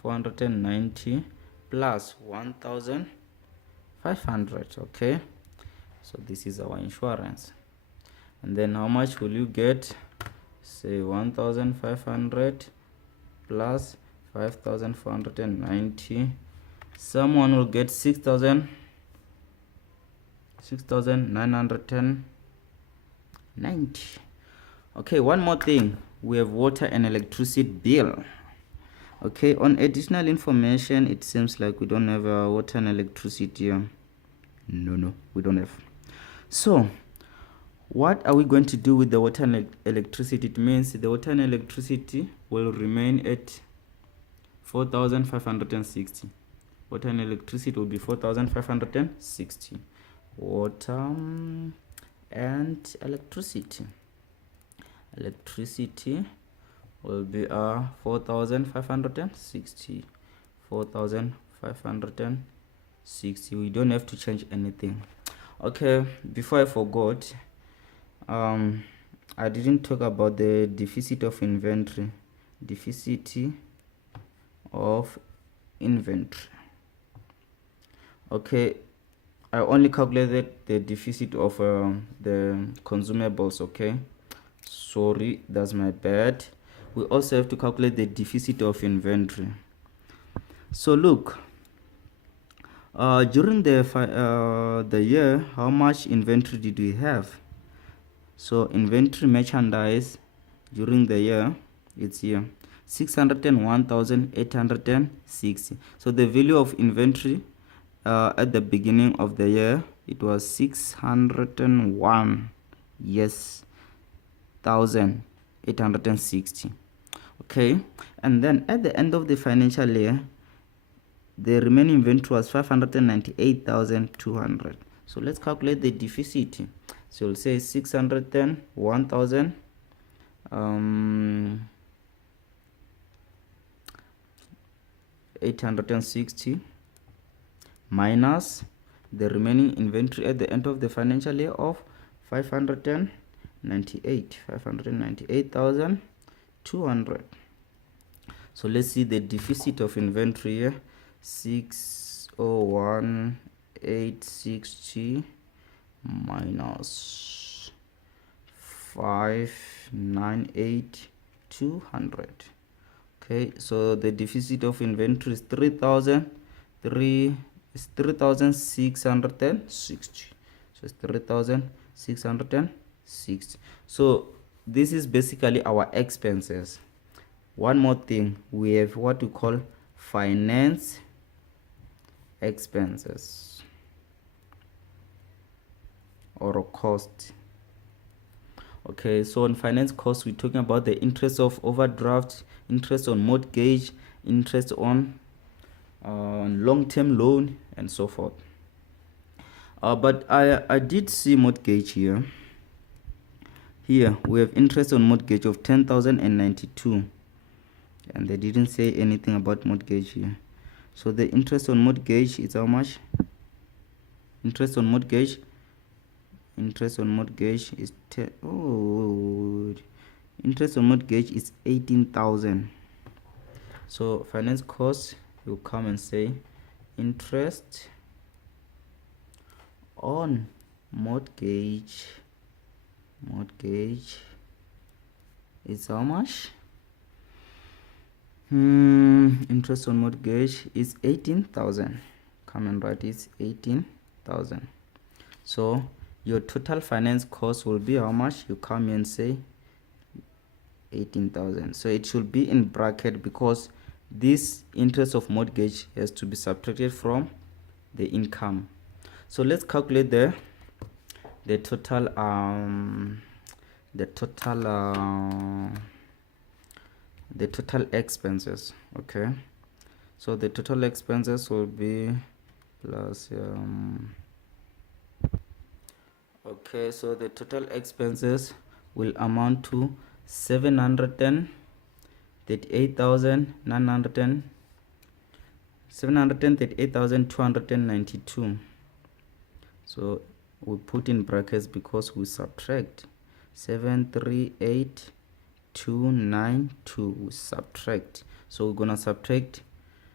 490 plus 1500. Okay, so this is our insurance. And then how much will you get? Say 1500 plus 5490. Someone will get 6,990. Okay, one more thing, we have water and electricity bill. Okay, on additional information, it seems like we don't have water and electricity. No, we don't have. So what are we going to do with the water and electricity? It means the water and electricity will remain at 4,560. Water and electricity will be 4,560. Water and electricity. Electricity will be 4,560. 4,560. We don't have to change anything. Okay, before I forgot, I didn't talk about the deficit of inventory. Deficit of inventory. Okay, I only calculated the deficit of the consumables. Okay, sorry, that's my bad. We also have to calculate the deficit of inventory. So look, during the year, how much inventory did we have? So inventory merchandise during the year, it's here 601,860. So the value of inventory at the beginning of the year, it was 601, yes, 1,860. Okay, and then at the end of the financial year, the remaining inventory was 598,200. So let's calculate the deficit. So we'll say 601,860 minus the remaining inventory at the end of the financial year of 598,200. So let's see the deficit of inventory here. 601,860 minus 598,200. Okay, so the deficit of inventory is 3,660. So it's 3,660. So this is basically our expenses. One more thing, we have what we call finance expenses or a cost. Okay, so on finance costs, we're talking about the interest of overdraft, interest on mortgage, interest on long-term loan, and so forth. But I did see mortgage here. Here we have interest on mortgage of 10,092, and they didn't say anything about mortgage here. So the interest on mortgage is how much? Interest on mortgage is interest on mortgage is 18,000. So finance costs, you come and say interest on mortgage is how much? Interest on mortgage is 18,000. Come and write it, 18,000. So your total finance cost will be how much? You come here and say 18,000. So it should be in bracket because this interest of mortgage has to be subtracted from the income. So let's calculate the total expenses. Okay, so the total expenses will be plus okay, so the total expenses will amount to 738,292. So we put in brackets because we subtract 738,292. We subtract. So we're gonna subtract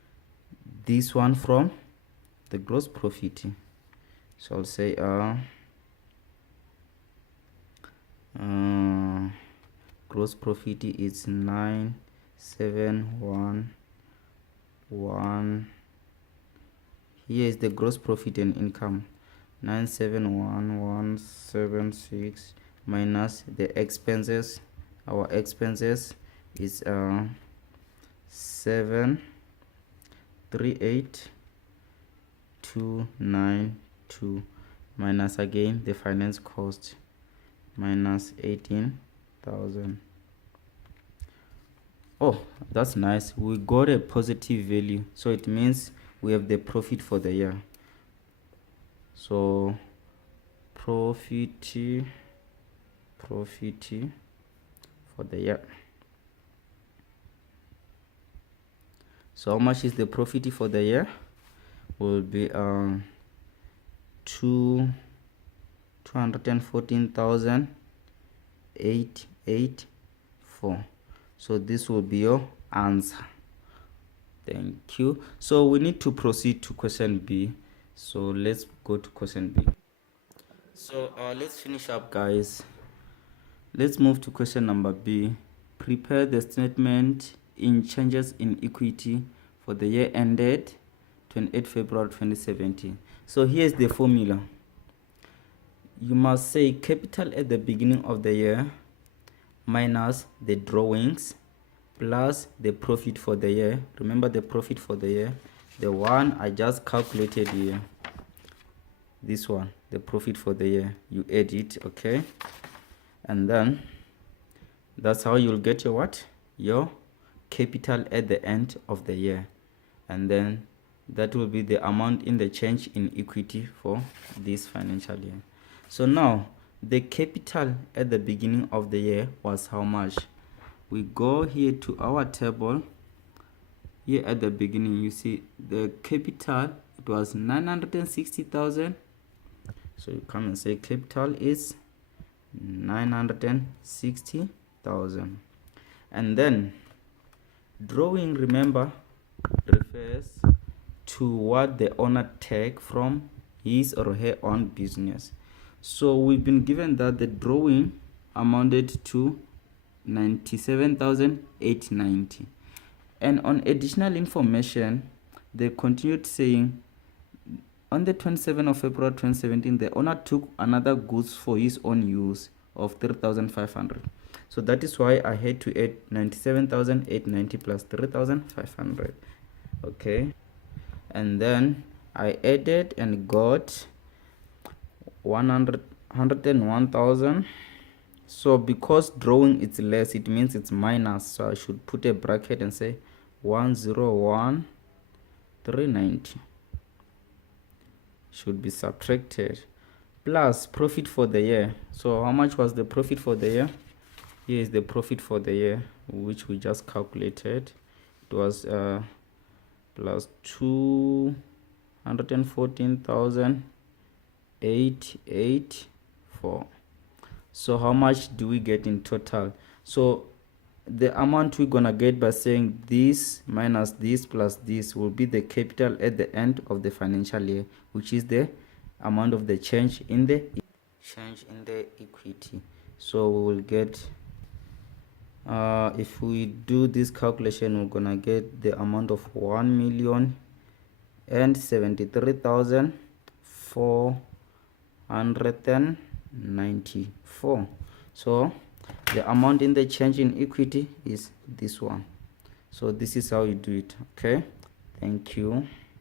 this one from the gross profit. So I'll say gross profit is 9711. Here is the gross profit and income, 971176 minus the expenses. Our expenses is 738292 minus again the finance cost, minus 18,000. Oh, that's nice. We got a positive value, so it means we have the profit for the year. So profit for the year. So how much is the profit for the year? Will be 214,884. So this will be your answer. Thank you. So we need to proceed to question B. So let's go to question B. So let's finish up, guys. Let's move to question number B. Prepare the statement in changes in equity for the year ended 28 February 2017. So here's the formula. You must say capital at the beginning of the year minus the drawings plus the profit for the year. Remember the profit for the year, the one I just calculated here, this one, the profit for the year, you add it, okay? And then that's how you'll get your what? Your capital at the end of the year. And then that will be the amount in the change in equity for this financial year. So now the capital at the beginning of the year was how much? We go here to our table. Here at the beginning you see the capital, it was 960,000. So you come and say capital is 960,000. And then drawing, remember, refers to what the owner take from his or her own business. So we've been given that the drawing amounted to 97,890. And on additional information, they continued saying, on the 27th of February 2017, the owner took another goods for his own use of 3,500. So that is why I had to add 97,890 plus 3,500. Okay. And then I added and got 101,000. So because drawing is less, it means it's minus. So I should put a bracket and say 101,390 should be subtracted, plus profit for the year. So how much was the profit for the year? Here is the profit for the year, which we just calculated. It was plus 214,884. So how much do we get in total? So the amount we're gonna get by saying this minus this plus this will be the capital at the end of the financial year, which is the amount of the change in the equity. So we will get, if we do this calculation, we're gonna get the amount of 1,073,494. So the amount in the change in equity is this one. So this is how you do it. Okay, thank you.